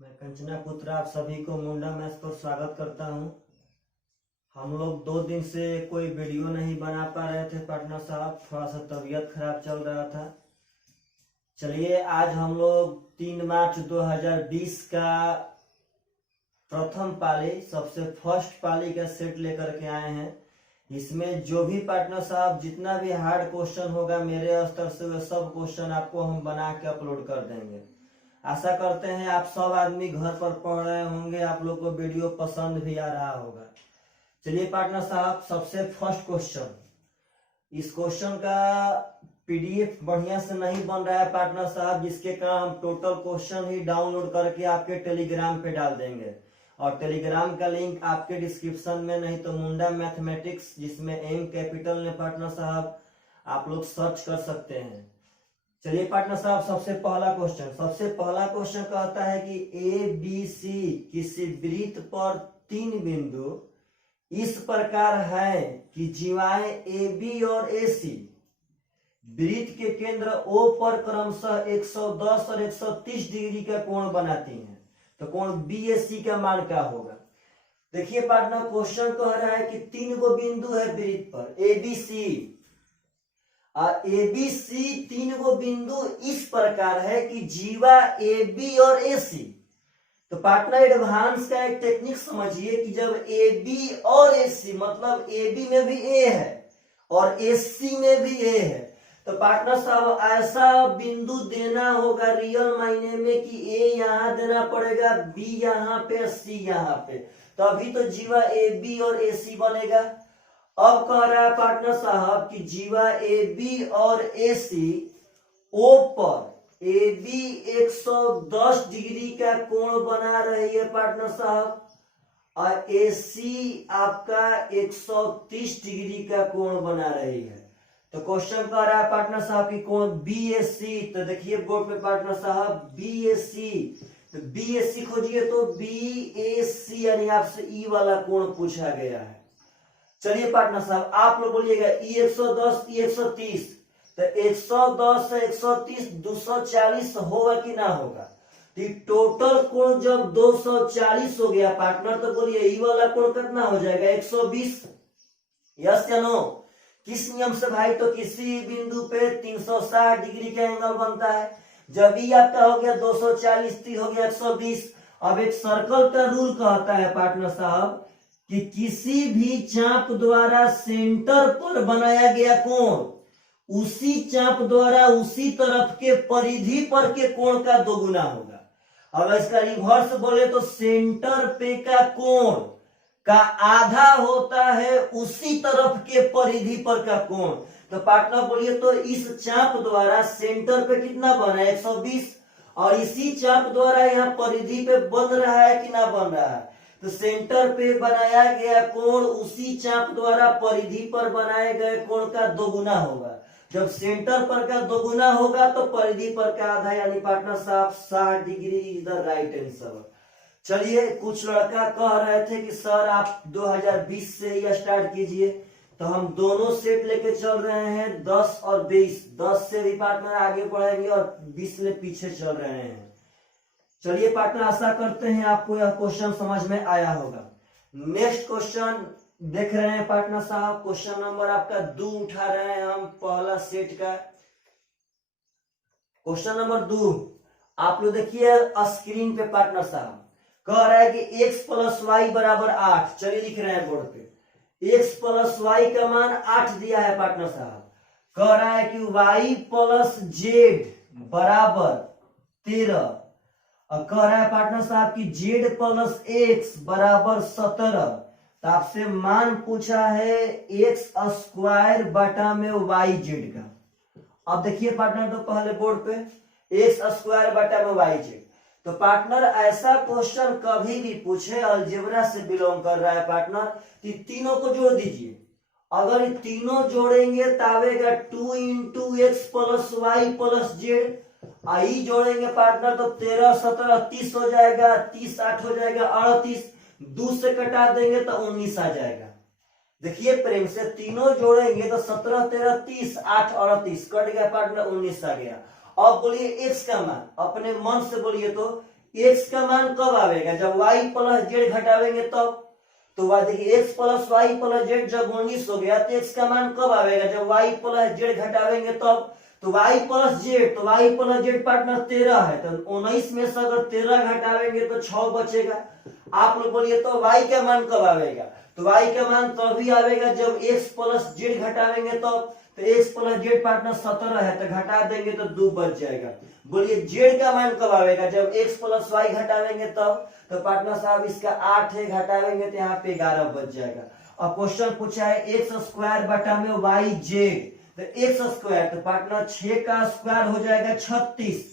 मैं कंचना पुत्र आप सभी को मुंडा मैथ्स पर स्वागत करता हूं। हम लोग 2 दिन से कोई वीडियो नहीं बना पा रहे थे पार्टनर साहब, थोड़ा सा तबीयत खराब चल रहा था। चलिए आज हम लोग 3 मार्च 2020 का प्रथम पाली, सबसे फर्स्ट पाली का सेट लेकर के आए हैं। इसमें जो भी पार्टनर साहब जितना भी हार्ड क्वेश्चन होगा मेरे स्तर से वो सब क्वेश्चन आपको हम बना के अपलोड कर देंगे। आशा करते हैं आप सब आदमी घर पर पढ़ रहे होंगे, आप लोग को वीडियो पसंद भी आ रहा होगा। चलिए पार्टनर साहब, सबसे फर्स्ट क्वेश्चन, इस क्वेश्चन का पीडीएफ बढ़िया से नहीं बन रहा है पार्टनर साहब, जिसके कारण हम टोटल क्वेश्चन ही डाउनलोड करके आपके टेलीग्राम पे डाल देंगे और टेलीग्राम का लिंक आपके डिस्क्रिप्शन में, नहीं तो मुंडा मैथमेटिक्स जिसमें एम कैपिटल ने पार्टनर साहब, आप लोग सर्च कर सकते हैं। चलिए पार्टनर साहब, सबसे पहला क्वेश्चन कहता है कि ए बी सी किसी वृत्त पर 3 बिंदु इस प्रकार है कि जीवाएं ए बी और ए सी वृत्त के केंद्र ओ पर क्रमशः 110 और 130 डिग्री का कोण बनाती हैं, तो कोण बी ए सी का मान क्या होगा? देखिए पार्टनर, क्वेश्चन कह रहा है कि 3 गो बिंदु है वृत्त पर ए बी सी, और ए बी सी 3 गो बिंदु इस प्रकार है कि जीवा ए बी और ए सी। तो पार्टनर एडवांस का एक टेक्निक समझिए कि जब ए बी और ए सी, मतलब ए बी में भी ए है और ए सी में भी ए है, तो पार्टनर साहब ऐसा बिंदु देना होगा रियल मायने में कि ए यहां देना पड़ेगा, बी यहां पे, सी यहां पे, तभी तो जीवा ए बी और ए सी बनेगा। अब कह रहा है पार्टनर साहब कि जीवा ए बी और ए सी ओ पर ए बी 110 डिग्री का कोण बना रही है पार्टनर साहब, और ए सी आपका 130 डिग्री का कोण बना रही है। तो क्वेश्चन कह रहा है पार्टनर साहब की कोण बी ए सी, तो देखिए बोर्ड पे पार्टनर साहब बी ए सी, तो बी ए सी खोजिए, तो बी ए सी यानी आपसे ई वाला कोण पूछा गया है। चलिए पार्टनर साहब, आप लोग बोलिएगा ई 110 ई 130, तो 110 से 130 240 होगा कि ना होगा? तो टोटल कोण जब 240 हो गया पार्टनर, तो बोलिए ई वाला कोण कितना हो जाएगा? 120। यस या नो? किस नियम से भाई? तो किसी बिंदु पे 360 डिग्री का एंगल बनता है। जब ई आपका हो गया 240, ती हो गया 120। अब एक सर्कल का रूल कहता है पार्टनर साहब कि किसी भी चाप द्वारा सेंटर पर बनाया गया कोण उसी चाप द्वारा उसी तरफ के परिधि पर के कोण का दोगुना होगा। अब इसका रिवर्स बोले तो सेंटर पे का कोण का आधा होता है उसी तरफ के परिधि पर का कोण। तो पार्टनर बोलिए, तो इस चाप द्वारा सेंटर पे कितना बना है? 120, और इसी चाप द्वारा यहाँ परिधि पे बन रहा है कि ना बन रहा है? तो सेंटर पे बनाया गया कोण उसी चाप द्वारा परिधि पर बनाए गए कोण का दोगुना होगा। जब सेंटर पर का दोगुना होगा तो परिधि पर का आधा, यानी पार्टनर साहब 60 degree is the right answer. चलिए, कुछ लड़का कह रहे थे कि सर आप 2020 से ही स्टार्ट कीजिए, तो हम दोनों सेट लेके चल रहे हैं 10 और 20। 10 से भी पार्टनर आगे बढ़ेंगे और 20 में पीछे चल रहे हैं। चलिए पार्टनर, आशा करते हैं आपको यह क्वेश्चन समझ में आया होगा। नेक्स्ट क्वेश्चन देख रहे हैं पार्टनर साहब, क्वेश्चन नंबर आपका 2 उठा रहे हैं हम पहला सेट का। क्वेश्चन नंबर 2 आप लोग देखिए स्क्रीन पे पार्टनर साहब, कह रहा है कि x प्लस वाई बराबर 8। चलिए लिख रहे हैं बोर्ड पे, x प्लस वाई का मान 8 दिया है पार्टनर साहब। कह रहा है कि y प्लस जेड बराबर 13, और कह रहा है पार्टनर साहब कि z प्लस x बराबर 17। तो आपसे मान पूछा है x स्क्वायर बटा में वाई जेड का। अब देखिए पार्टनर, तो पहले बोर्ड पे x स्क्वायर बटा में वाई जेड, तो पार्टनर ऐसा क्वेश्चन कभी भी पूछे अलजेब्रा से बिलोंग कर रहा है पार्टनर, तो तीनों को जोड़ दीजिए। अगर तीनों जोड़ेंगे तो आवेगा 2 into x plus y plus z, i जोड़ेंगे पार्टनर तो 13 17 30 हो जाएगा, 30 8 हो जाएगा 38, 2 से कटा देंगे तो 19 आ जाएगा। देखिए प्रेम से तीनों जोड़ेंगे तो 17 13 30 8 38 कट गया पार्टनर, 19 आ गया। अब बोलिए एक्स का मान, अपने मन से बोलिए तो x का मान कब आवेगा, जब y प्लस जेड घटावेंगे तब। तो देखिए x plus y plus z जब 19 हो गया तो x का मान कब आवेगा, जब y प्लस जेड घटावेंगे तब। तो y प्लस जेड, तो y प्लस जेड पार्टनर 13 है, तो 19 में से अगर 13 घटावेंगे तो 6 बचेगा। आप लोग बोलिए तो y का मान कब आवेगा, तो y का मान तभी आवेगा जब x प्लस जेड घटावेंगे तब। तो x प्लस जेड पार्टनर 17 है, तो घटा देंगे तो 2 बच जाएगा। बोलिए z का मान कब आवेगा, जब x प्लस वाई घटावेंगे तब। तो पार्टनर साहब इसका 8 है, घटावेंगे तो यहाँ पे 11 बच जाएगा। और क्वेश्चन पूछा है एक्स स्क्वायर बटा में वाई जेड, तो एक्स स्क्वायर तो पार्टनर 6 का स्क्वायर हो जाएगा 36,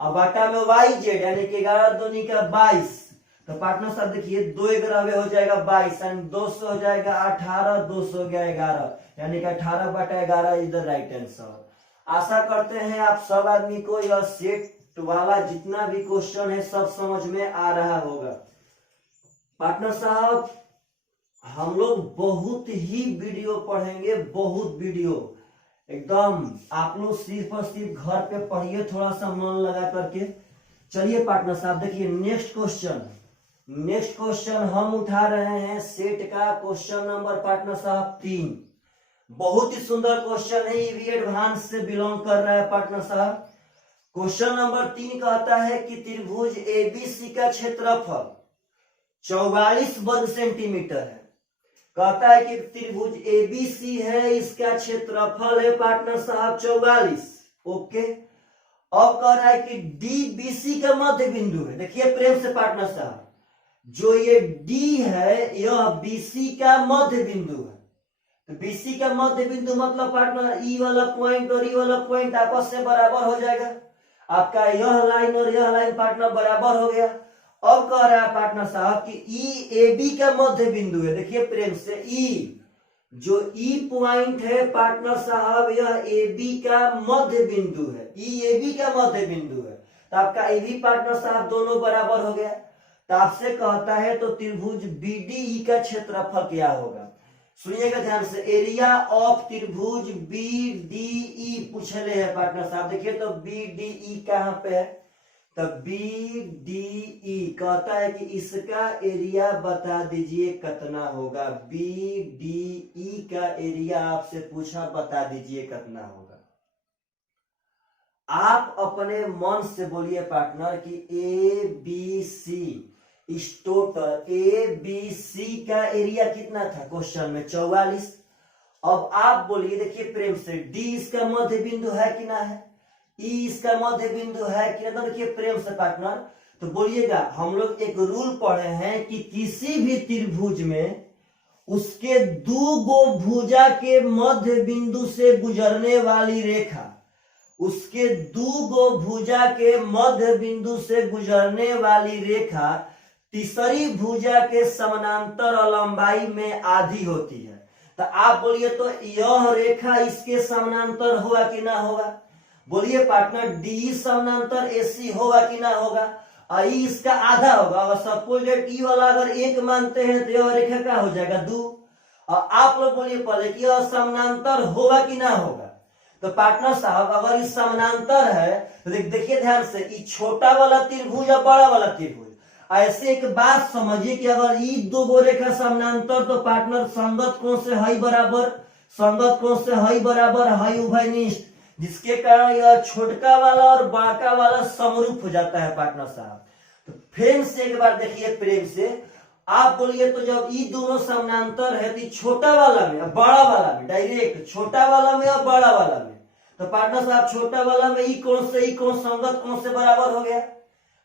और बटा में वाई जेड यानी कि 11 दूनी का 22। तो पार्टनर साहब देखिए 2 11 हो जाएगा 22 एंड 2 से हो जाएगा 18, 2 से हो गया 11 यानी कि 18 बटा 11 इज द राइट आंसर। आशा करते हैं आप सब आदमी को यह सेट वाला जितना भी क्वेश्चन है सब समझ में आ रहा होगा। पार्टनर साहब हम लोग बहुत ही वीडियो पढ़ेंगे, बहुत वीडियो एकदम। आप लोग सिर्फ और सिर्फ घर पे पढ़िए थोड़ा सा मन लगा करके। चलिए पार्टनर साहब देखिए नेक्स्ट क्वेश्चन हम उठा रहे हैं सेट का क्वेश्चन नंबर पार्टनर साहब 3। बहुत ही सुंदर क्वेश्चन है, ये भी एडवांस से बिलोंग कर रहा है पार्टनर साहब। क्वेश्चन नंबर 3 कहता है कि त्रिभुज एबीसी का क्षेत्रफल 44 वर्ग सेंटीमीटर है। कहता है कि त्रिभुज एबीसी है, इसका क्षेत्रफल है पार्टनर साहब 44। ओके, अब कह रहा है कि डीबीसी का मध्य बिंदु है। देखिए प्रेम से पार्टनर साहब, जो ये डी है यह बीसी का मध्य बिंदु है। तो बीसी का मध्य बिंदु मतलब पार्टनर ई वाला पॉइंट और ई वाला पॉइंट आपस में बराबर हो जाएगा। आपका यह लाइन और यह लाइन पार्टनर बराबर हो गया। अब कह रहा है पार्टनर साहब कि ई ए बी का मध्य बिंदु है। देखिए प्रेम से ई, जो ई पॉइंट है पार्टनर साहब यह ए बी का मध्य बिंदु है, ई ए बी का मध्य बिंदु है। तो आपका ए बी पार्टनर साहब दोनों बराबर हो गया। तो आपसे कहता है तो त्रिभुज बीडीई का क्षेत्रफल क्या होगा। सुनिएगा ध्यान से, एरिया ऑफ त्रिभुज बीडीई पूछले है पार्टनर साहब। देखिए तो बीडीई कहां पे है, तो बीडीई कहता है कि इसका एरिया बता दीजिए कितना होगा। बीडीई का एरिया आपसे पूछा, बता दीजिए कितना होगा। आप अपने मन से बोलिए पार्टनर कि ए बी सी, इस टोटल ए बी सी का एरिया कितना था क्वेश्चन में 44। अब आप बोलिए देखिए प्रेम से, डी इसका मध्य बिंदु है कि ना है, ई इसका मध्य बिंदु है कि ना। देखिए प्रेम से पार्टनर, तो बोलिएगा हम लोग एक रूल पढ़े हैं कि किसी भी त्रिभुज में उसके दो गो भुजा के मध्य बिंदु से गुजरने वाली रेखा, उसके दो गो भुजा के मध्य बिंदु से गुजरने वाली रेखा तीसरी भुजा के समानांतर और लंबाई में आधी होती है। तो आप बोलिए तो यह रेखा इसके समानांतर होगा कि ना होगा। बोलिए पार्टनर, डी समानांतर एसी होगा कि ना होगा। ई इसका आधा होगा। अगर सपोज ई वाला अगर 1 मानते हैं तो यह रेखा क्या हो जाएगा 2। और आप लोग बोलिए पहले कि यह समानांतर होगा कि ना होगा। तो पार्टनर साहब अगर इस समानांतर है तो देखिए ध्यान से, ई छोटा वाला त्रिभुज और बड़ा वाला त्रिभुज। ऐसे एक बात समझिए कि अगर ई दो गो रेखा समानांतर तो पार्टनर संगत कोण से हई बराबर, संगत कोण से हई बराबर, हई उभयनिष्ठ, जिसके कारण यह छोटका वाला और बड़का वाला समरूप हो जाता है पार्टनर साहब। तो फिर से एक बार देखिए प्रेम से, आप बोलिए तो जब ई दोनों समानांतर है तो छोटा वाला में और बड़ा वाला में, डायरेक्ट छोटा वाला में और बड़ा वाला में, तो पार्टनर साहब छोटा वाला में ई कोण से ई कोण संगत कोण से बराबर हो गया।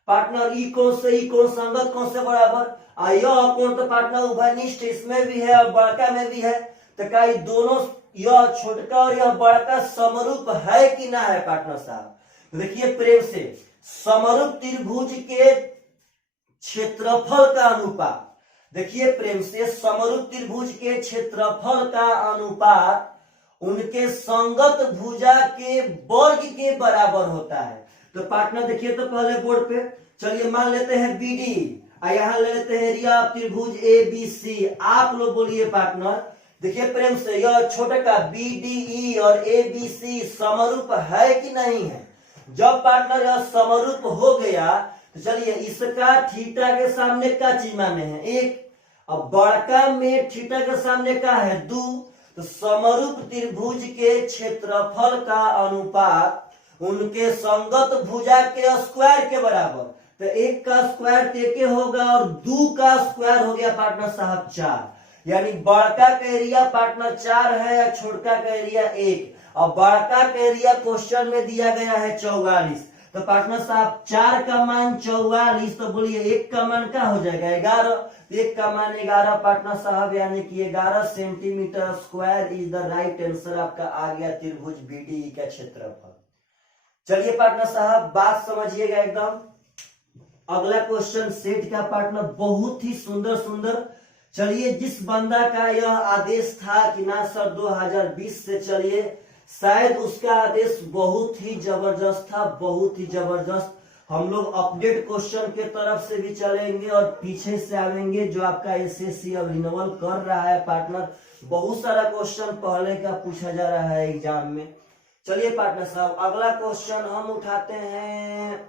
पार्टनर ई कोण से ई कोण संगत कोण से बराबर, और यह कोण तो पार्टनर उभयनिष्ठ इसमें भी है और बड़का में भी है। तो क्या दोनों यह छोटका और यह बड़का समरूप है कि ना है पार्टनर साहब। तो देखिए प्रेम से, समरूप त्रिभुज के क्षेत्रफल का अनुपात, देखिए प्रेम से, समरूप त्रिभुज के क्षेत्रफल का अनुपात उनके संगत भुजा के वर्ग के बराबर होता है। तो पार्टनर देखिए तो पहले बोर्ड पे, चलिए मान लेते हैं बीडी और यहां ले लेते हैं एरिया ऑफ त्रिभुज ए बी सी। आप लोग बोलिए पार्टनर, देखिए प्रेम से, यह छोटे का बीडीई और ए बी सी समरूप है कि नहीं है। जब पार्टनर यह समरूप हो गया तो चलिए इसका थीटा के सामने का चीज माने हैं 1। अब बड़का में थीटा के सामने का है 2। तो समरूप त्रिभुज के क्षेत्रफल का अनुपात उनके संगत भुजा के स्क्वायर के बराबर। तो 1 का स्क्वायर 1 होगा और 2 का स्क्वायर हो गया पार्टनर साहब 4। यानी बड़का का एरिया पार्टनर 4 है या छोटका का एरिया 1। और बड़का का एरिया क्वेश्चन में दिया गया है 44। तो पार्टनर साहब 4 का मान 44, तो बोलिए 1 का मान क्या हो जाएगा 11। 1 का मान 11 पार्टनर साहब, यानी कि 11 centimetre square is the right answer. आपका आ गया त्रिभुज बीडीई का क्षेत्रफल। चलिए पार्टनर साहब बात समझिएगा एकदम। अगला क्वेश्चन सेट का पार्टनर बहुत ही सुंदर सुंदर। चलिए जिस बंदा का यह आदेश था कि ना सर 2020 से चलिए, शायद उसका आदेश बहुत ही जबरदस्त था, बहुत ही जबरदस्त। हम लोग अपडेट क्वेश्चन के तरफ से भी चलेंगे और पीछे से आवेंगे जो आपका एसएससी अब रिन्यूअल कर रहा है पार्टनर। बहुत सारा क्वेश्चन पहले का पूछा जा रहा है एग्जाम में। चलिए पार्टनर साहब अगला क्वेश्चन हम उठाते हैं,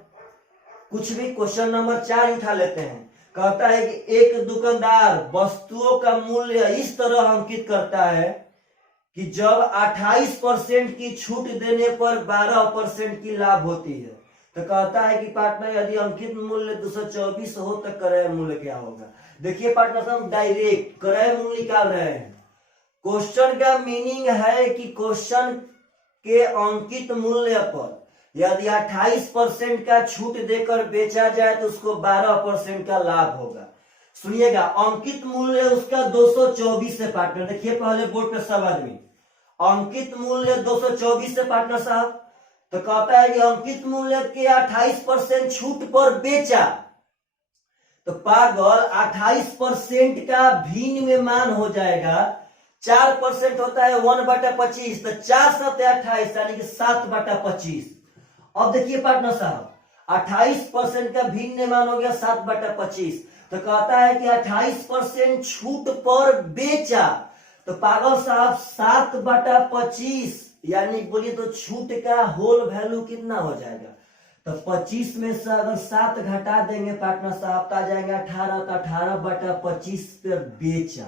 कुछ भी क्वेश्चन नंबर 4 उठा लेते हैं। कहता है कि एक दुकानदार वस्तुओं का मूल्य इस तरह अंकित करता है कि जब 28% की छूट देने पर 12% की लाभ होती है। तो कहता है कि पार्टनर यदि अंकित मूल्य 224 हो तो क्रय मूल्य क्या होगा। देखिए पार्टनर साहब डायरेक्ट क्रय मूल्य निकाल रहे हैं। क्वेश्चन का मीनिंग है कि क्वेश्चन के अंकित मूल्य पर यदि 28% का छूट देकर बेचा जाए तो उसको 12% का लाभ होगा। सुनिएगा अंकित मूल्य उसका 224 है पार्टनर। देखिए पहले बोर्ड पे सब आदमी अंकित मूल्य 224 से पार्टनर साहब। तो कहता है कि अंकित मूल्य के 28% छूट पर बेचा, तो पागल 28% का भिन्न में मान हो जाएगा। 4% होता है 1/25, तो 4 7 28 यानी कि 7/25। अब देखिए पार्टनर साहब 28% का भिन्न मान हो गया 7/25। तो कहता है कि 28% छूट पर बेचा, तो पागल साहब 7/25 यानी बोलिए तो छूट का होल वैल्यू कितना हो जाएगा। तो 25 में से अगर 7 घटा देंगे पार्टनर साहब तो आ जाएंगे 18। तो 18/25 पे बेचा,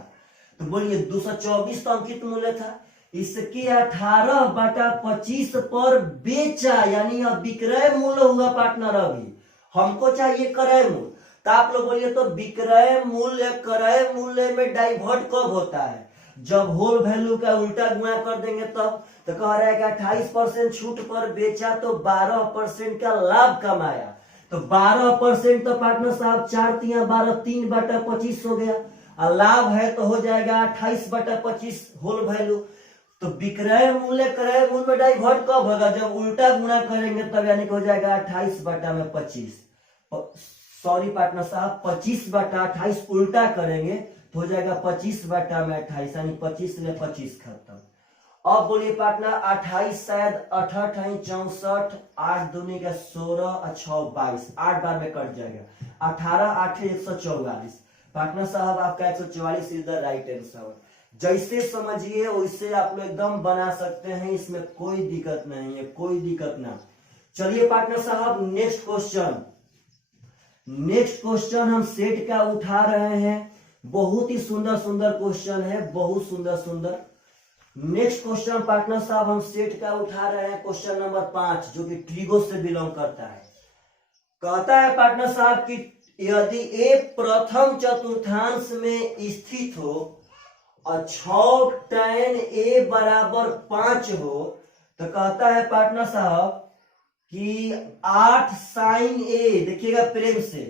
तो बोलिए 224 तो अंकित मूल्य था, इसके 18/25 पर बेचा, यानी अब विक्रय मूल्य हुआ पार्टनर। अभी हमको चाहिए क्रय मूल्य। तो आप लोग बोलिए तो विक्रय मूल्य क्रय मूल्य में डाइवर्ट कब होता है, जब होल वैल्यू का उल्टा गुणा कर देंगे तब। तो कह रहा है कि 28% छूट पर बेचा तो 12% का लाभ कमाया। तो 12% तो पार्टनर साहब 4 3 12 3/25 हो गया, और लाभ है तो हो जाएगा 28/25 होल वैल्यू। तो विक्रय मूल्य क्रय मूल्य में डाइवर्ट कब होगा, जब उल्टा गुणा करेंगे तब, यानी कि हो जाएगा 28/25। सॉरी पार्टनर साहब 25/28 उल्टा करेंगे तो हो जाएगा 25/28, यानी 25 से 25 खत्म। अब बोलिए पार्टनर 28 शायद 68 64, 8 दूनी का 16 और 6 22, 8 बार में कट जाएगा। 18 8 144 पार्टनर साहब आपका 144 इज द राइट आंसर। जैसे समझिए वैसे आप लोग एकदम बना सकते हैं, इसमें कोई दिक्कत नहीं है, कोई दिक्कत ना। चलिए पार्टनर साहब नेक्स्ट क्वेश्चन हम सेट का उठा रहे हैं। बहुत ही सुंदर सुंदर क्वेश्चन है, बहुत सुंदर सुंदर। नेक्स्ट क्वेश्चन पार्टनर साहब हम सेट का उठा रहे हैं, क्वेश्चन नंबर 5 जो कि ट्रिगो से बिलोंग करता है। कहता है पार्टनर साहब कि यदि ए प्रथम चतुर्थांश में स्थित हो और 6 tan a बराबर 5 हो, तो कहता है पार्टनर साहब कि 8 sin a, देखिएगा प्रेम से,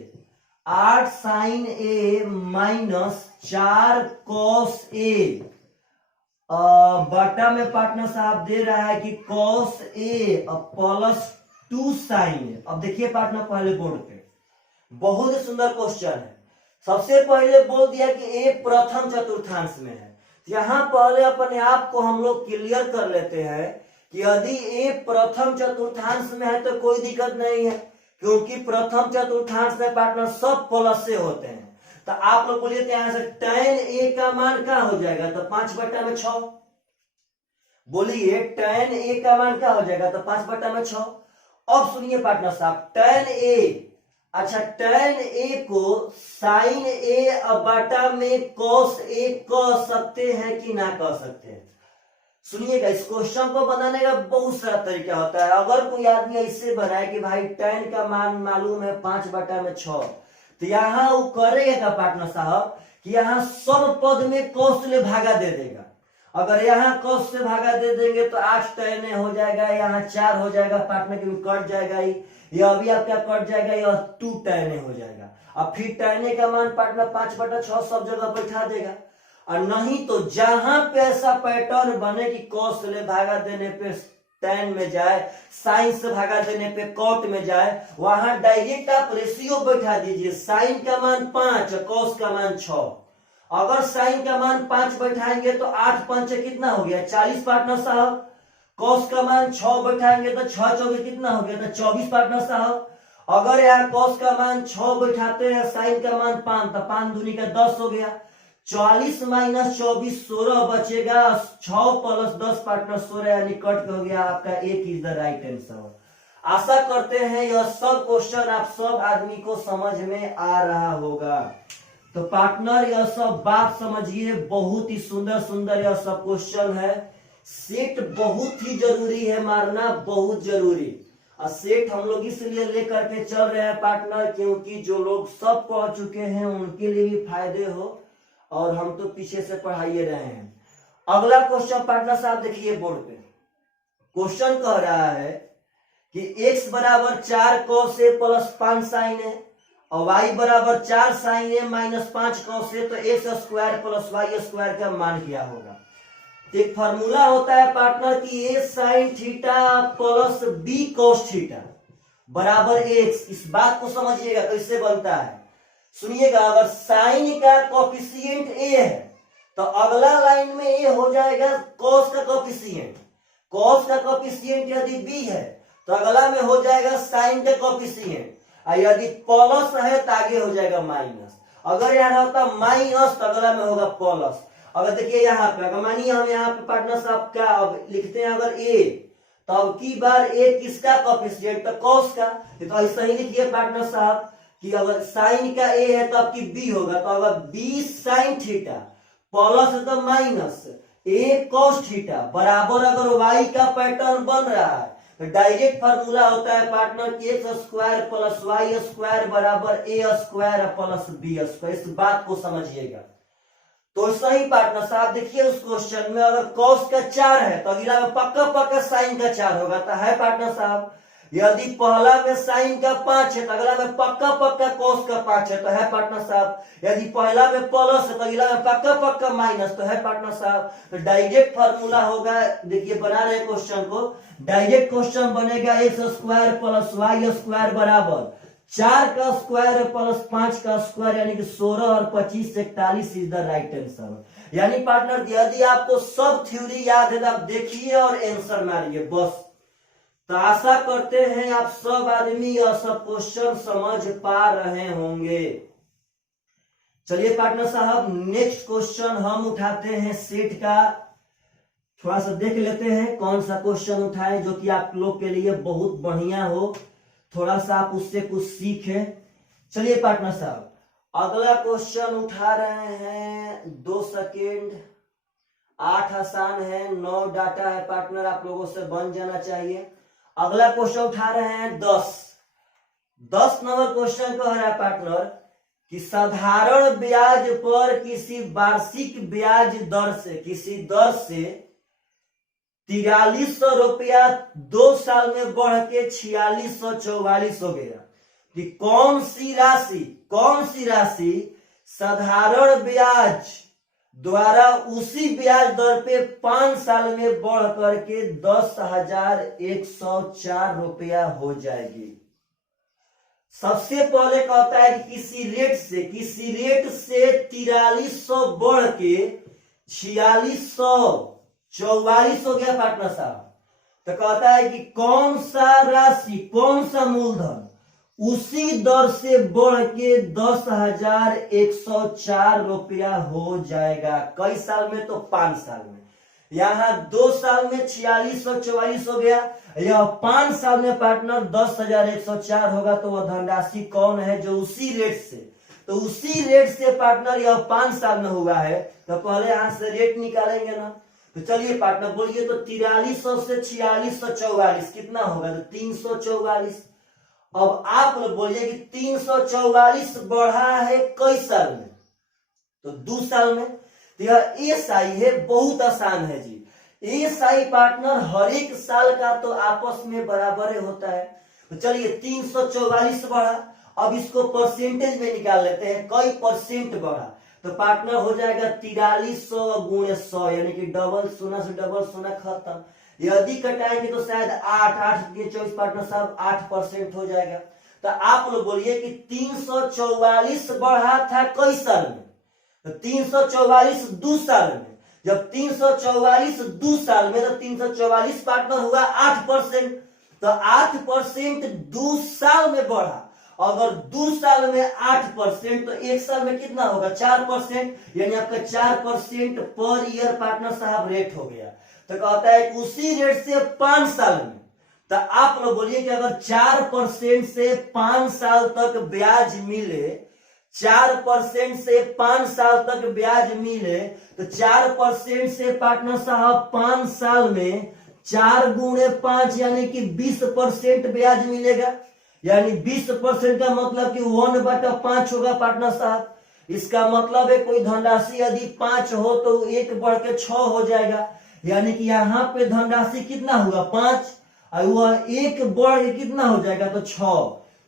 8 sin a minus 4 cos a बटा में पार्टनर साहब दे रहा है कि cos a plus 2 sin a। अब देखिए पार्टनर पहले बोर्ड पे बहुत ही सुंदर क्वेश्चन है। सबसे पहले बोल दिया कि ए प्रथम चतुर्थांश में है। यहां पहले अपने आप को हम लोग क्लियर कर लेते हैं कि यदि ए प्रथम चतुर्थांश में है तो कोई दिक्कत नहीं है, क्योंकि प्रथम चतुर्थांश में पार्टनर सब प्लस से होते हैं। तो आप लोग बोलिए यहां से tan a का मान क्या हो जाएगा, तो 5/6। बोलिए tan a का मान क्या हो जाएगा, तो 5/6। अब सुनिए पार्टनर साहब tan a अच्छा, tan a को sin a बटा में cos a कह सकते हैं कि ना कह सकते हैं? सुनिएगा, इस क्वेश्चन को बनाने का बहुत सारा तरीका होता है। अगर कोई आदमी ऐसे बनाए कि भाई tan का मान मालूम है 5/6, तो यहाँ वो करेगा क्या पार्टनर साहब कि यहाँ सब पद में cos से भागा दे देगा। अगर यहाँ cos से भागा दे देंगे तो 8 tan a हो जाएगा, यहाँ 4 हो जाएगा, पार्टनर के कट जाएगा ही, यह अभी आपका कट जाएगा, यह 2 tan a हो जाएगा। अब फिर tan a का मान पार्टनर 5/6 सब जगह बैठा देगा। और नहीं तो जहां पे ऐसा पैटर्न बने कि cos से भागा देने पे tan में जाए, sin से भागा देने पे cot में जाए, वहां डायरेक्ट आप रेशियो बैठा दीजिए। sin का मान 5 और cos का मान 6। अगर sin का मान 5 बैठाएंगे तो 8 पंचे कितना हो गया? 40 पार्टनर साहब। cos का मान 6 बैठाएंगे तो 6 चौके कितना हो गया? तो 24 पार्टनर साहब। अगर यहाँ cos का मान 6 बैठाते हैं, sin का मान 5, तो 5 दूनी का 10 हो गया। 40 माइनस 24 16 बचेगा, 6 प्लस 10 पार्टनर 16, यानी कट हो गया आपका। एक इज द राइट आंसर। आशा करते हैं यह सब क्वेश्चन आप सब आदमी को समझ में आ रहा होगा। तो पार्टनर यह सब बात समझिए, बहुत ही सुंदर सुंदर यह सब क्वेश्चन है। सेट बहुत ही जरूरी है, मारना बहुत जरूरी। और सेट हम लोग इसलिए लेकर के चल रहे हैं पार्टनर, क्योंकि जो लोग सब पढ़ चुके हैं उनके लिए भी फायदे हो, और हम तो पीछे से पढ़ाइए रहे हैं। अगला क्वेश्चन पार्टनर साहब देखिए बोर्ड पे। क्वेश्चन कह रहा है कि x बराबर 4 cos a plus 5 sin a और y बराबर 4 sin a minus 5 cos a, तो x square plus y square का मान क्या होगा? एक फार्मूला होता है पार्टनर कि a sin theta plus b cos theta बराबर x। इस बात को समझिएगा कैसे बनता है, सुनिएगा। अगर साइन का कोफिशिएंट a है तो अगला लाइन में a हो जाएगा cos का कोफिशिएंट। cos का कोफिशिएंट यदि b है तो अगला में हो जाएगा साइन का कोफिशिएंट, और यदि प्लस है तो आगे हो जाएगा माइनस। अगर यहाँ होता माइनस तो अगला में होगा प्लस। अगर देखिए यहाँ पे, अगर मानिए हम यहाँ पे पार्टनर साहब क्या अब लिखते हैं, अगर a, तो अब की बार a किसका कोफिशिएंट? तो cos का। तो ऐसा ही लिखिए पार्टनर साहब कि अगर साइन का a है तो आपकी b होगा, तो अगर b साइन थीटा प्लस है तो माइनस a cos थीटा बराबर अगर y का पैटर्न बन रहा है तो डायरेक्ट फार्मूला होता है पार्टनर कि x square plus y square बराबर a square plus b square. इस बात को समझिएगा। तो सही पार्टनर साहब देखिए, उस क्वेश्चन में अगर cos का 4 है तो अगला में पक्का पक्का साइन का 4 होगा, तो है पार्टनर साहब। यदि पहला में साइन का 5 है तो अगला में पक्का पक्का cos का 5 है, तो है पार्टनर साहब। यदि पहला में प्लस है तो अगला में पक्का पक्का माइनस, तो है पार्टनर साहब। तो डायरेक्ट फार्मूला होगा, देखिए बना रहे क्वेश्चन को, डायरेक्ट क्वेश्चन बनेगा x square plus y square बराबर 4 का स्क्वायर प्लस 5 का स्क्वायर, यानी कि 16 और 25 से 41 इज द राइट आंसर। यानी पार्टनर यदि आपको सब थ्योरी याद है तो आप देखिए और आंसर मारिए बस। तो आशा करते हैं आप सब आदमी यह सब क्वेश्चन समझ पा रहे होंगे। चलिए पार्टनर साहब, नेक्स्ट क्वेश्चन हम उठाते हैं सेट का। थोड़ा सा देख लेते हैं कौन सा क्वेश्चन उठाए जो कि आप लोग के लिए बहुत बढ़िया हो, थोड़ा सा आप उससे कुछ सीखे। चलिए पार्टनर साहब, अगला क्वेश्चन उठा रहे हैं, 2 सेकेंड। 8 आसान है, 9 डाटा है पार्टनर, आप लोगों से बन जाना चाहिए। अगला क्वेश्चन उठा रहे हैं 10 नंबर क्वेश्चन कह रहा है पार्टनर कि साधारण ब्याज पर किसी वार्षिक ब्याज दर से, किसी दर से 4300 रुपया 2 साल में बढ़ के 4644 हो गया कि कौन सी राशि साधारण ब्याज द्वारा उसी ब्याज दर पे 5 साल में बढ़ करके 10,104 रुपया हो जाएगी। सबसे पहले कहता है कि किसी रेट से 4300 बढ़ के 4644 हो गया पार्टनर साहब। तो कहता है कि कौन सा राशि, कौन सा मूलधन उसी दर से बढ़ के 10,104 रुपया हो जाएगा। कई साल में? तो 5 साल में। यहाँ 2 साल में 4644 हो गया, यह 5 साल में पार्टनर 10,104 होगा। तो वह धनराशि कौन है जो उसी रेट से पार्टनर यह 5 साल में हुआ है। तो पहले यहां से रेट निकालेंगे ना। तो चलिए पार्टनर बोलिए, तो 4300 से 4644 कितना होगा? तो 344। अब आप लोग बोलिए कि 344 बढ़ा है कई साल में? तो 2 साल में। तो यह एसआई है, बहुत आसान है जी। एसआई पार्टनर हर एक साल का तो आपस में बराबर होता है। तो चलिए 344 बढ़ा, अब इसको परसेंटेज में निकाल लेते हैं, कई परसेंट बढ़ा। तो पार्टनर हो जाएगा 4300 गुणे 100, यानी कि डबल शून्य से डबल शून्य खत्म। यदि कटाएंगे तो शायद 8 के 24 पार्टनर साहब 8% हो जाएगा। तो आप लोग बोलिए कि 344 बढ़ा था कई साल में? तो 344 2 साल में। जब 344 2 साल में, तो 344 पार्टनर हुआ 8%। तो 8% 2 साल में बढ़ा। अगर 2 साल में 8%, तो 1 साल में कितना होगा? 4%, यानी आपका 4% पर ईयर पार्टनर साहब रेट हो गया। तो कहता है कि उसी रेट से 5 साल में। तो आप लोग बोलिए कि अगर 4% से 5 साल तक ब्याज मिले, 4% से 5 साल तक ब्याज मिले, तो 4% से पार्टनर साहब 5 साल में 4 गुणे 5 यानी कि 20% ब्याज मिलेगा। यानी 20% का मतलब कि 1/5 होगा पार्टनर साहब। इसका मतलब है कोई धनराशि यदि 5 हो तो 1 बढ़ के 6 हो जाएगा। यानी कि यहाँ पे धनराशि कितना हुआ? 5, और वह 1 बढ़ के कितना हो जाएगा? तो 6।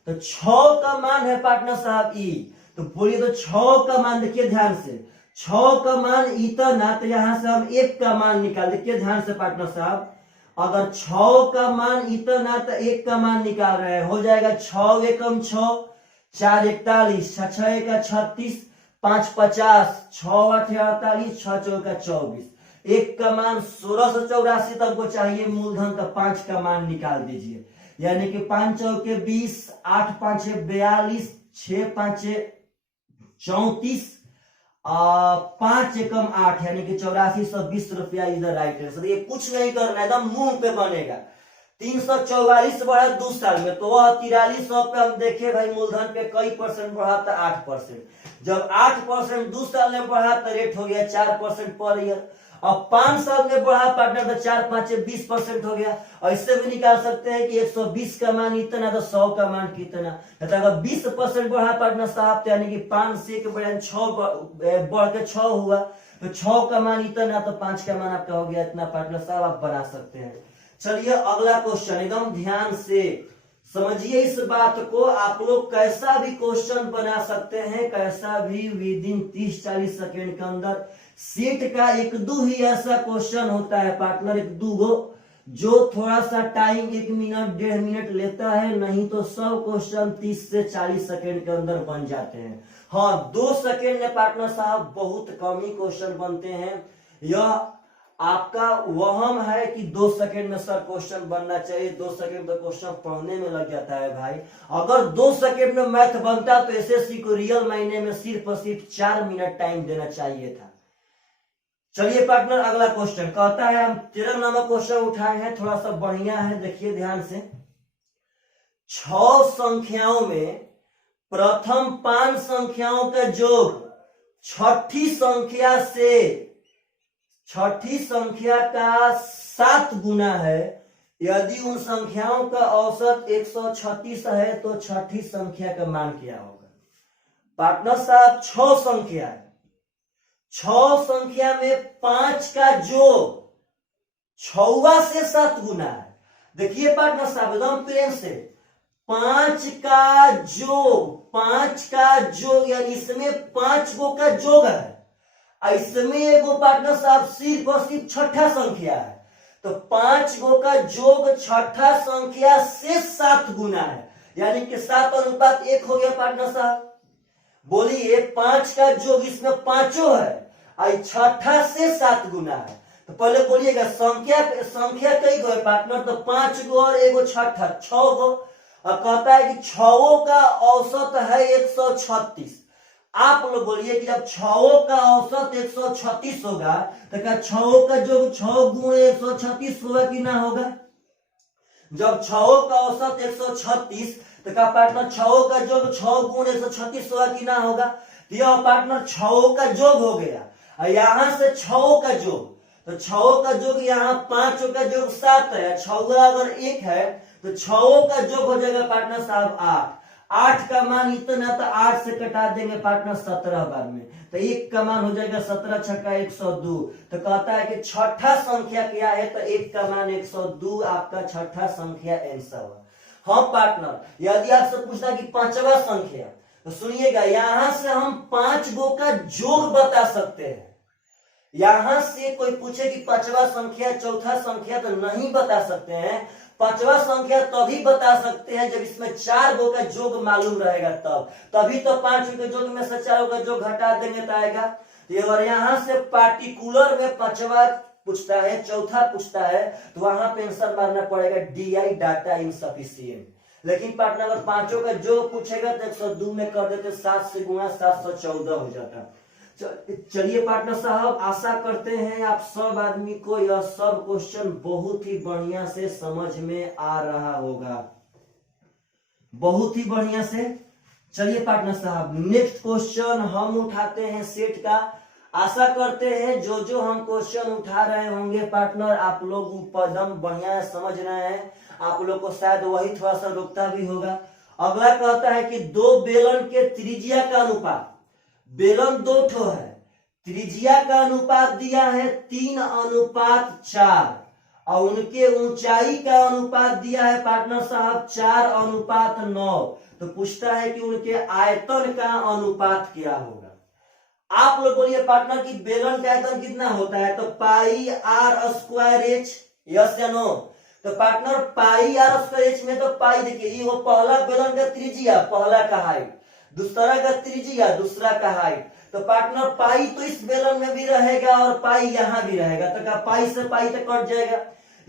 तो 6 का मान है पार्टनर साहब ई। तो बोलिए, तो 6 का मान देखिए ध्यान से, 6 का मान इतना। तो यहां से हम 1 का मान निकाल, देखिए ध्यान से पार्टनर साहब, अगर 6 का मान इतना तो 1 का मान निकाल रहे हैं, हो जाएगा 6 एकम 6, 4 41, 6 6 का 36, 5 50, 6 8 48, 6 4 24। 1 का मान 1684 तक को चाहिए मूलधन, तो 5 का मान निकाल दीजिए। यानी कि 5 चौके 20, 8 5 42, 6 5 34, 5 एकम 8, यानी कि 8420 रुपया इधर राइट आंसर। ये कुछ नहीं करना, एकदम मुंह पे बनेगा। 344 बढ़ा 2 साल में, तो वह 4300 पे हम देखे भाई मूलधन पे कई परसेंट बढ़ा था? 8%। जब 8% 2 साल में बढ़ा तो रेट हो गया 4% पर ईयर। अब 5 साल में बढ़ा पार्टनर तो 4 5 20% हो गया। और इससे भी निकाल सकते हैं कि 120 का मान इतना, तो 100 का मान कितना। तो अगर 20% बढ़ा पार्टनर साहब, तो यानी कि 5 से के बढ़ 6 बढ़ के 6 हुआ, तो 6 का मान इतना, तो 5 का मान आपका हो गया इतना पार्टनर साहब, आप बना सकते हैं। चलिए अगला क्वेश्चन, एकदम ध्यान से समझिए इस बात को। आप लोग कैसा भी क्वेश्चन बना सकते हैं, कैसा भी, विद इन 30-40 सेकेंड के अंदर। सेट का 1-2 ही ऐसा क्वेश्चन होता है पार्टनर, 1-2 गो, जो थोड़ा सा टाइम 1 मिनट 1.5 मिनट लेता है, नहीं तो सब क्वेश्चन 30 से 40 सेकेंड के अंदर बन जाते हैं। हाँ, 2 सेकेंड में पार्टनर साहब बहुत कम ही क्वेश्चन बनते हैं। यह आपका वहम है कि 2 सेकेंड में सर क्वेश्चन बनना चाहिए, 2 सेकेंड तो क्वेश्चन पढ़ने में लग जाता है भाई। अगर 2 सेकेंड में मैथ बनता तो एसएससी को रियल मायने में सिर्फ और सिर्फ 4 मिनट टाइम देना चाहिए था। चलिए पार्टनर अगला क्वेश्चन कहता है, हम 13 नंबर क्वेश्चन उठाए हैं, थोड़ा सा बढ़िया है, देखिए ध्यान से। 6 संख्याओं में प्रथम 5 संख्याओं का योग छठी संख्या का 7 गुना है। यदि उन संख्याओं का औसत 136 है तो छठी संख्या का मान क्या होगा? पार्टनर साहब 6 संख्या है, 6 संख्या में 5 का योग 6 से 7 गुना है। देखिए पार्टनर साहब एकदम प्रेम से, 5 का योग यानी इसमें 5 गो का योग है, इसमें एगो पार्टनर साहब सिर्फ और सिर्फ छठा संख्या है। तो 5 गो का योग छठा संख्या से 7 गुना है, यानी कि 7:1 हो गया पार्टनर साहब। बोलिए 5 का योग इसमें 5 है, छठा से 7 गुना है। तो पहले बोलिएगा संख्या कई गो है पार्टनर? तो 5 गो और एगो छठा, 6 गो। अब कहता है कि 6 का औसत है 136, आप लोग बोलिए कि जब छओं का औसत 136 होगा तो क्या छओं का योग 6 गुणे 136 होगा कि ना होगा? जब छओं का औसत 136 तो क्या पार्टनर छओं का योग 6 गुणे 136 होगा कि ना होगा? तो यह पार्टनर छओं का योग हो गया और यहां से छओं का योग, तो छओं का योग यहाँ 5 का योग 7 है, छौगा अगर 1 है तो छओं का योग हो जाएगा पार्टनर साहब 8। 8 का मान इतना, तो 8 से कटा देंगे पार्टनर 17 बार में, तो 1 का मान हो जाएगा 17 छक्का 102। तो कहता है कि छठा संख्या क्या है, तो 1 का मान 102 आपका छठा संख्या आंसर हुआ। हाँ पार्टनर, यदि आपसे पूछता है कि पांचवा संख्या, तो सुनिएगा यहां से हम 5 गो का जोग बता सकते हैं। यहां से कोई पूछे कि पांचवा संख्या चौथा संख्या, तो नहीं बता सकते हैं। पांचवा संख्या तभी बता सकते हैं जब इसमें 4 गो का जोग मालूम रहेगा, तभी तो 5 के जोग में से 4 का जोग हटा देंगे तो आएगा। और यहां से पार्टिकुलर में पांचवा पूछता है, चौथा पूछता है, तो वहां पे आंसर मारना पड़ेगा DI डाटा इनसफिशिएंट। लेकिन पार्टनर अगर 5 का जोग पूछेगा तो 102 में कर देते, 7 से गुणा 714 हो जाता। चलिए पार्टनर साहब, आशा करते हैं आप सब आदमी को यह सब क्वेश्चन बहुत ही बढ़िया से समझ में आ रहा होगा, बहुत ही बढ़िया से। चलिए पार्टनर साहब, नेक्स्ट क्वेश्चन हम उठाते हैं सेट का। आशा करते हैं जो जो हम क्वेश्चन उठा रहे होंगे पार्टनर आप लोग एकदम बढ़िया समझ रहे हैं, आप लोग को शायद वही थोड़ा सा रोकता भी होगा। अगला कहता है कि 2 बेलन के त्रिज्या का अनुपात, बेलन 2 ठो है, त्रिज्या का अनुपात दिया है 3:4 और उनके ऊंचाई का अनुपात दिया है पार्टनर साहब 4:9। तो पूछता है कि उनके आयतन का अनुपात क्या होगा। आप लोग बोलिए पार्टनर की बेलन का आयतन कितना होता है, तो pi r square h, yes या नो? तो partner pi r square h में तो पाई देखिए ये वो पहला बेलन का त्रिज्या, पहला का हाइट, दूसरा का त्रिज्या, दूसरा का हाइट। तो पार्टनर पाई तो इस बेलन में भी रहेगा और पाई यहां भी रहेगा, तो क्या पाई से पाई तक कट जाएगा,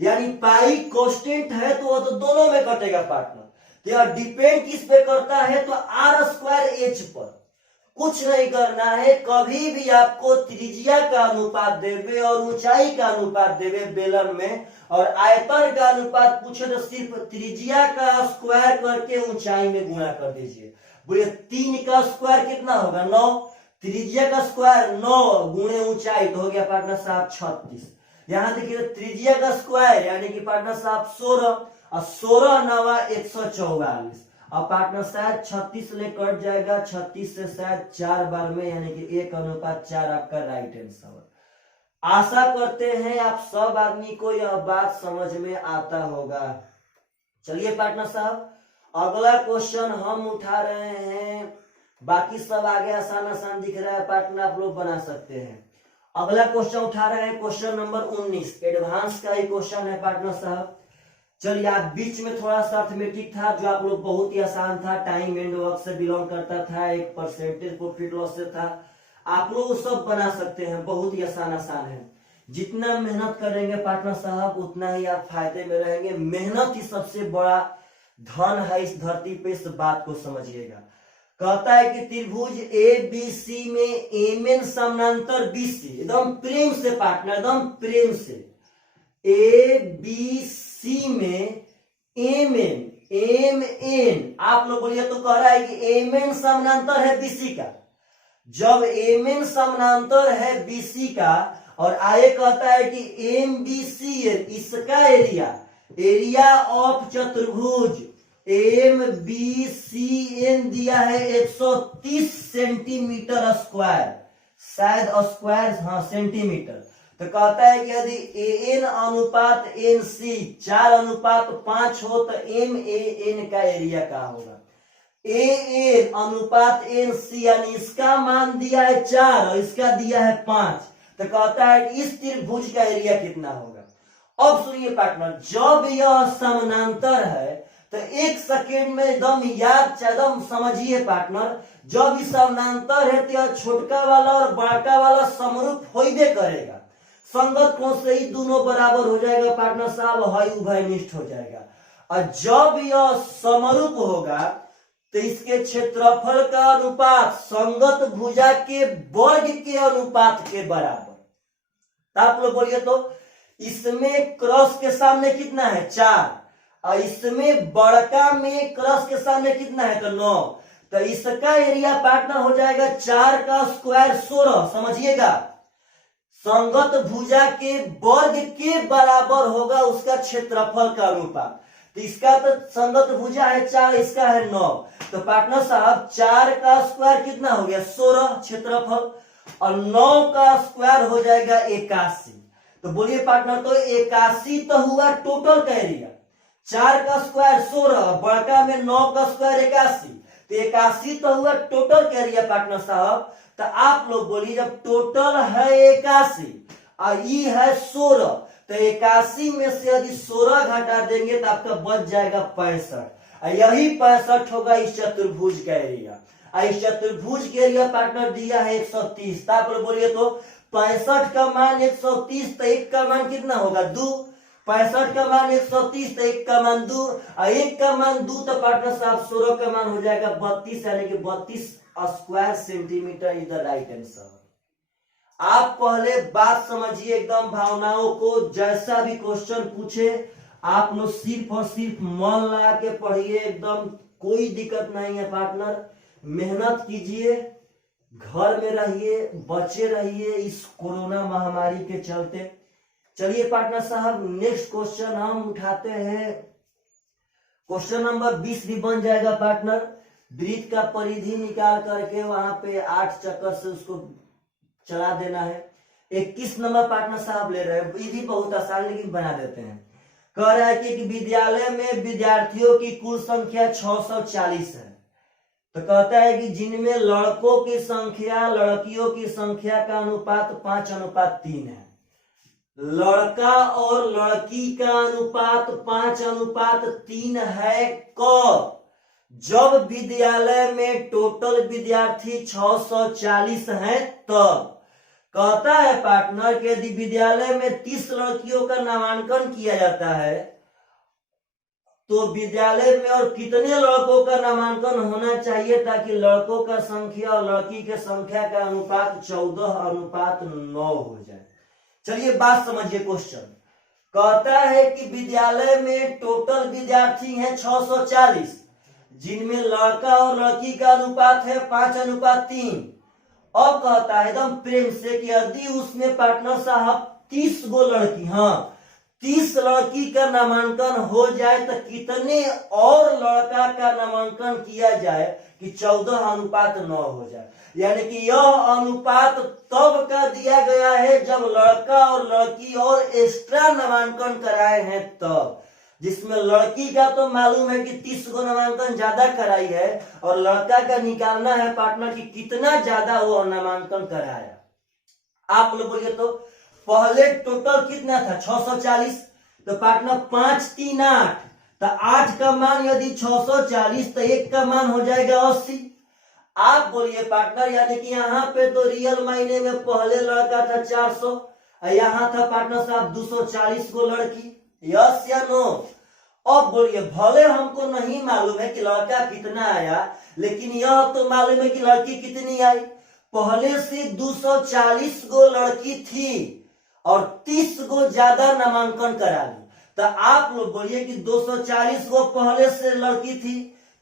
यानी पाई कांस्टेंट है तो वो तो दोनों में कटेगा पार्टनर। तो यह डिपेंड किस पे करता है, तो आर स्क्वायर एच पर। कुछ नहीं करना है, कभी भी आपको त्रिज्या का अनुपात देवे और ऊंचाई का अनुपात देवे बेलन में और आयतन का अनुपात पूछे तो सिर्फ त्रिज्या का स्क्वायर करके ऊंचाई में गुणा कर दीजिए। बोलिए 3 का स्क्वायर कितना होगा 9, त्रिज्या का स्क्वायर 9 गुणे ऊंचाई तो हो गया पार्टनर साहब 36। यहां देखिए त्रिज्या का स्क्वायर यानी कि पार्टनर साहब 16 और 16 9 144 और पार्टनर शायद 36 ले कट जाएगा, 36 से शायद 4 बार में यानी कि 1:4 आपका राइट आंसर। आशा करते हैं आप सब आदमी को यह बात समझ में आता होगा। चलिए पार्टनर साहब, अगला क्वेश्चन हम उठा रहे हैं, बाकी सब आगे आसान आसान दिख रहा है पार्टनर, आप लोग बना सकते हैं। अगला क्वेश्चन उठा रहे हैं क्वेश्चन नंबर 19, एडवांस का ही क्वेश्चन है पार्टनर साहब। चलिए, आप बीच में थोड़ा सा अर्थमेटिक था जो आप लोग बहुत ही आसान था, टाइम एंड वर्क से बिलोंग करता था, एक परसेंटेज प्रॉफिट लॉस से था, आप लोग सब बना सकते हैं, बहुत ही आसान आसान है। जितना मेहनत करेंगे पार्टनर साहब उतना ही आप फायदे में रहेंगे। मेहनत ही सबसे बड़ा धन है इस धरती पे, इस बात को समझिएगा। कहता है कि त्रिभुज ए बी सी में एम एन समानांतर BC, एकदम प्रेम से पार्टनर, एकदम प्रेम से, ए बी सी में एम एन, आप लोग बोलिए तो कह रहा है कि एम एन समानांतर है BC का। जब एम एन समानांतर है BC का और आगे कहता है कि एम बी सी एन, इसका एरिया ऑफ चतुर्भुज एम बी सी एन दिया है 130 सेंटीमीटर स्क्वायर, शायद स्क्वायर हाँ सेंटीमीटर। तो कहता है कि यदि एन अनुपात एन सी 4:5 हो तो एम ए एन का एरिया क्या होगा। एन अनुपात एन सी यानी इसका मान दिया है 4 और इसका दिया है 5, तो कहता है कि इस त्रिभुज का एरिया कितना होगा। अब सुनिए पार्टनर, जब यह समानांतर है तो 1 सेकेंड में एकदम याद एकदम समझिए पार्टनर, जब इस समानांतर है तो छोटका वाला और बड़का वाला समरूप होइबे करेगा, संगत कोण से ही दोनों बराबर हो जाएगा पार्टनर साहब, हय उभयनिष्ठ हो जाएगा। और जब यह समरूप होगा तो इसके क्षेत्रफल का अनुपात संगत भुजा के वर्ग के अनुपात के बराबर। तो आप लोग बोलिए तो इसमें क्रॉस के सामने कितना है 4, और इसमें बड़का में क्रॉस के सामने कितना है तो 9। तो इसका एरिया पार्टनर हो जाएगा 4 का स्क्वायर 16। समझिएगा, संगत भुजा के वर्ग के बराबर होगा उसका क्षेत्रफल का अनुपात। तो इसका तो संगत भुजा है 4, इसका है 9। तो पार्टनर साहब 4 का स्क्वायर कितना हो गया 16 क्षेत्रफल, और 9 का स्क्वायर हो जाएगा 81। तो बोलिए पार्टनर, तो 81 तो हुआ टोटल का एरिया। 4 का स्क्वायर 16, बड़का में 9 का स्क्वायर 81, तो 81 तो हुआ टोटल का एरिया पार्टनर साहब। तो आप लोग बोलिए जब टोटल है 81 और ई है 16, तो 81 में से यदि 16 घटा देंगे तो आपका बच जाएगा 65। यही 65 होगा इस चतुर्भुज का एरिया। इस चतुर्भुज के एरिया पार्टनर दिया है 130। आप लोग बोलिए तो 65 का मान 130, तो 1 का मान कितना होगा 2। 65 का मान 130, तो 1 का मान 2, और 1 का मान 2, तो पार्टनर साहब 16 का मान हो जाएगा 32, यानी कि 32 square centimetre is the right answer. आप पहले बात समझिए एकदम भावनाओं को, जैसा भी क्वेश्चन पूछे आप लोग सिर्फ और सिर्फ मन लगा के पढ़िए, एकदम कोई दिक्कत नहीं है पार्टनर। मेहनत कीजिए, घर में रहिए, बचे रहिए इस कोरोना महामारी के चलते। चलिए पार्टनर साहब नेक्स्ट क्वेश्चन हम उठाते हैं। क्वेश्चन नंबर 20 भी बन जाएगा पार्टनर। वृत्त का परिधि निकाल करके वहां पे 8 चक्कर से उसको चला देना है। 21 नंबर पार्टनर साहब ले रहे हैं, ये भी बहुत आसान लेकिन बना देते हैं। कह रहा है कि विद्यालय में विद्यार्थियों की कुल संख्या 640 है। तो कहता है कि जिनमें लड़कों की संख्या लड़कियों की संख्या का अनुपात 5:3 है। लड़का और लड़की का अनुपात 5:3 है कब? जब विद्यालय में टोटल विद्यार्थी 640 हैं तब। कहता है पार्टनर कि यदि विद्यालय में 30 लड़कियों का नामांकन किया जाता है तो विद्यालय में और कितने लड़कों का नामांकन होना चाहिए ताकि लड़कों का संख्या और लड़की के संख्या का अनुपात 14:9 हो जाए। चलिए बात समझिए क्वेश्चन। कहता है कि विद्यालय में टोटल विद्यार्थी हैं 640, जिनमें लड़का और लड़की का अनुपात है 5:3। अब कहता है एकदम प्रेम से कि यदि उसमें पार्टनर साहब 30 गो लड़की, हाँ 30 लड़की का नामांकन हो जाए तो कितने और लड़का का नामांकन किया जाए कि 14:9 हो जाए। यानी कि यह अनुपात तब का दिया गया है जब लड़का और लड़की और एक्स्ट्रा नामांकन कराए हैं तब। जिसमें लड़की का तो मालूम है कि 30 गो नामांकन ज्यादा कराई है, और लड़का का निकालना है पार्टनर कि कितना ज्यादा वो नामांकन कराया। आप लोग बोलिए तो पहले टोटल कितना था 640, तो पार्टनर 5 3 8, तो 8 का मान यदि 640 तो 1 का मान हो जाएगा 80। आप बोलिए पार्टनर, यानी कि यहाँ पे तो रियल मायने में पहले लड़का था 400 और यहाँ था पार्टनर साहब 240 गो लड़की। यस या नो? अब बोलिए भले हमको नहीं मालूम है कि लड़का कितना आया, लेकिन यह तो मालूम है कि लड़की कितनी आई। पहले से 240 गो लड़की थी और 30 गो ज्यादा नामांकन करा ली। तो आप लोग बोलिए कि 240 गो पहले से लड़की थी,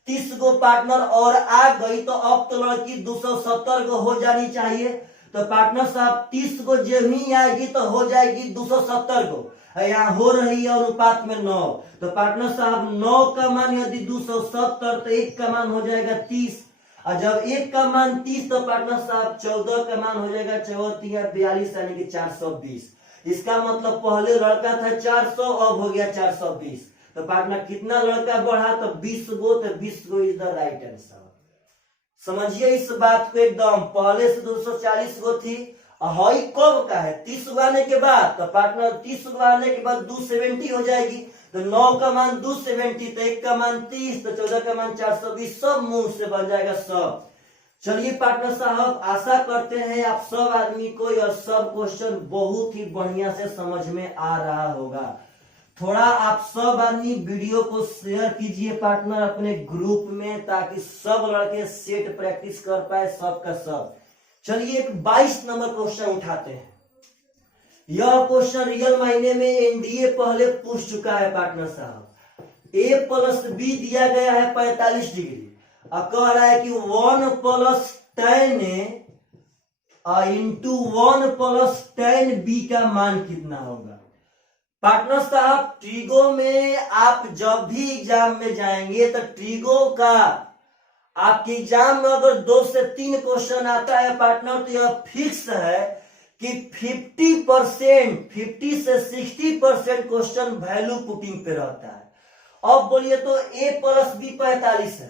30 गो पार्टनर और आ गई, तो अब तो लड़की 270 गो हो जानी चाहिए। तो पार्टनर साहब 30 गो जो ही आएगी तो हो जाएगी 270 गो। यहाँ हो रही है अनुपात में 9, तो पार्टनर साहब 9 का मान यदि 270 तो 1 का मान हो जाएगा 30, और जब 1 का मान 30 तो पार्टनर साहब 14 का मान हो जाएगा 42 यानी कि 420। इसका मतलब पहले लड़का था 400, अब हो गया 420। तो पार्टनर कितना लड़का बढ़ा तो 20 गो, तो 20 गो इज द राइट आंसर। समझिए इस बात को एकदम। पहले से 240 गो थी, हई कब का है 30 गो आने के बाद, तो पार्टनर 30 गो आने के बाद 270 हो जाएगी। तो 9 का मान 270, तो 1 का मान 30, तो 14 का मान 420, सब मुंह से बन जाएगा सब। चलिए पार्टनर साहब आशा करते हैं आप सब आदमी को यह सब क्वेश्चन बहुत ही बढ़िया से समझ में आ रहा होगा। थोड़ा आप सब आदमी वीडियो को शेयर कीजिए पार्टनर अपने ग्रुप में, ताकि सब लड़के सेट प्रैक्टिस कर पाए सब का सब। चलिए एक 22 नंबर क्वेश्चन उठाते हैं। यह क्वेश्चन रियल मायने में एनडीए पहले पूछ चुका है पार्टनर साहब। ए प्लस बी दिया गया है 45 डिग्री और कह रहा है कि 1 प्लस tan ए इंटू 1 प्लस tan बी का मान कितना होगा। पार्टनर साहब ट्रिगो में आप जब भी एग्जाम में जाएंगे तो ट्रिगो का आपके एग्जाम में अगर 2 से 3 क्वेश्चन आता है पार्टनर, तो यह फिक्स है कि 50 से 60% क्वेश्चन वैल्यू पुटिंग पे रहता है। अब बोलिए तो a प्लस बी 45 है,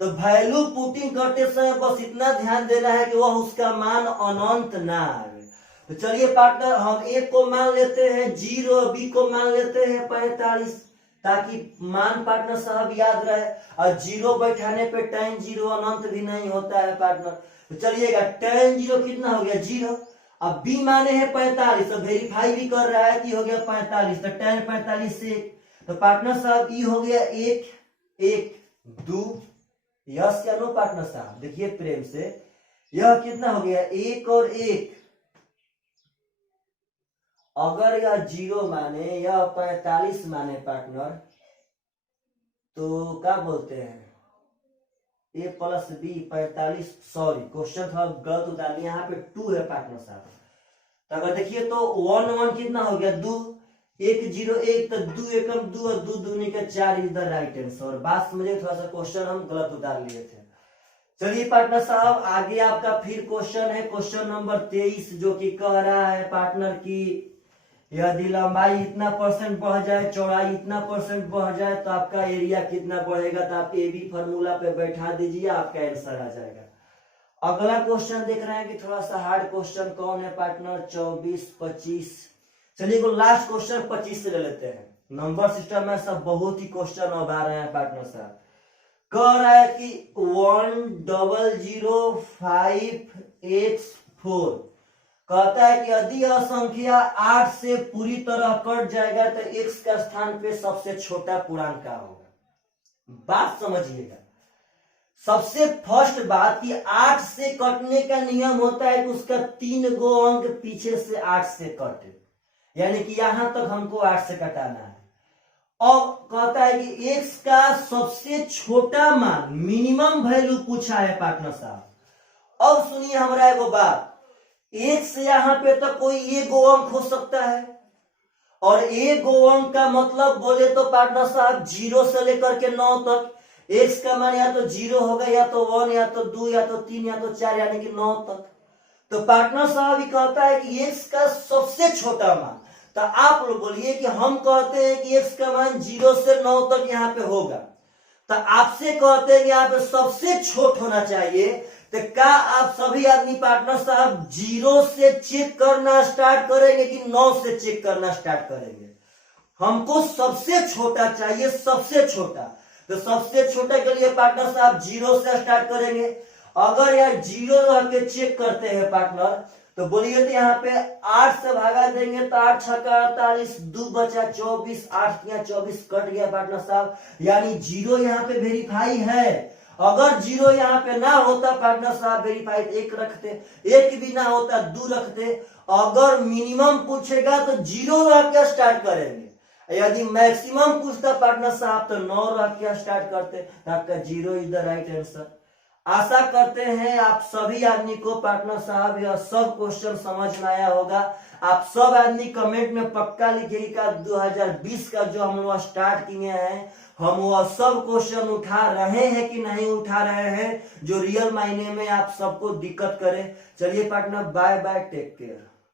तो वैल्यू पुटिंग करते समय बस इतना ध्यान देना है कि वह उसका मान अनंत ना आए। तो चलिए पार्टनर हम a को मान लेते हैं 0, b को मान लेते हैं 45, ताकि मान पार्टनर साहब याद रहे। और 0 बैठाने पे tan 0 अनंत भी नहीं होता है पार्टनर। तो चलिएगा tan 0 कितना हो गया 0। अब b माने है 45, तो वेरीफाई भी कर रहा है कि हो गया 45, तो tan 45 से 1, तो पार्टनर साहब ये हो गया 1 1 2। यस क्या नो पार्टनर साहब, देखिए प्रेम से यह कितना हो गया 1 और 1। अगर यह 0 माने यह 45 माने पार्टनर, तो क्या बोलते हैं a plus b 45, sorry question थोड़ा गलत उतार दिया, यहाँ पे 2 है पार्टनर साहब। तो अगर देखिए तो 1 1 कितना हो गया 2, 1 0 1, तो 2 एकम 2 और 2 दूनी का 4 इज द राइट आंसर। बात समझे, थोड़ा सा क्वेश्चन हम गलत उतार लिए थे। चलिए पार्टनर साहब आगे आपका फिर क्वेश्चन है, क्वेश्चन नंबर 23, जो कि कह रहा है पार्टनर की यदि लंबाई इतना % बढ़ जाए, चौड़ाई इतना % बढ़ जाए, तो आपका एरिया कितना बढ़ेगा। तो आप ए बी फॉर्मूला पे बैठा दीजिए, आपका आंसर आ जाएगा। अगला क्वेश्चन देख रहे हैं कि थोड़ा सा हार्ड क्वेश्चन कौन है पार्टनर, 24 25। चलिए को लास्ट क्वेश्चन 25 से ले लेते हैं। नंबर सिस्टम में सब बहुत ही क्वेश्चन अब आ रहे हैं पार्टनर साहब। कह रहा है कि 1005x4 कहता है कि यदि यह संख्या 8 से पूरी तरह कट जाएगा तो x का स्थान पे सबसे छोटा पूर्णांक क्या होगा। बात समझिएगा, सबसे फर्स्ट बात कि 8 से कटने का नियम होता है कि उसका 3 गो अंक पीछे से 8 से कटे, यानी कि यहां तक हमको 8 से कटाना है। और कहता है कि x का सबसे छोटा मान मिनिमम वैल्यू पूछा है पार्टनर साहब। अब सुनिए हमारा एगो बात, x यहाँ पे तो कोई एक गो अंक हो सकता है, और एक गो अंक का मतलब बोले तो पार्टनर साहब 0 से लेकर के 9 तक। x का मान या तो 0 होगा, या तो 1, या तो 2, या तो 3, या तो 4, यानी कि 9 तक। तो पार्टनर साहब ये कहता है कि x का सबसे छोटा मान, तो आप लोग बोलिए कि हम कहते हैं कि x का मान 0 से 9 तक यहाँ पे होगा, तो आपसे कहते हैं कि यहाँ पे सबसे छोट होना चाहिए। तो क्या आप सभी आदमी पार्टनर साहब 0 से चेक करना स्टार्ट करेंगे कि 9 से चेक करना स्टार्ट करेंगे। हमको सबसे छोटा चाहिए, सबसे छोटा। तो सबसे छोटे के लिए पार्टनर साहब 0 से स्टार्ट करेंगे। अगर यार 0 रह के चेक करते हैं पार्टनर, तो बोलिए तो यहाँ पे 8 से भागा देंगे तो 8 छक्का 48, 2 बचा 24, 8 या 24 कट गया पार्टनर साहब, यानी 0 यहाँ पे वेरीफाई है। अगर 0 यहाँ पे ना होता पार्टनर साहब वेरीफाई 1 रखते, 1 भी ना होता 2 रखते। अगर मिनिमम पूछेगा तो 0 रख के स्टार्ट करेंगे, यदि मैक्सिमम पूछता पार्टनर साहब तो 9 रख के स्टार्ट करते। आपका 0 इज द राइट आंसर। आशा करते हैं आप सभी आदमी को पार्टनर साहब यह सब क्वेश्चन समझ में आया होगा। आप सब आदमी कमेंट में पक्का लिखिएगा 2020 का जो हम लोग स्टार्ट किए हैं, हम वह सब क्वेश्चन उठा रहे हैं कि नहीं उठा रहे हैं, जो रियल मायने में आप सबको दिक्कत करे। चलिए partner bye bye, take care.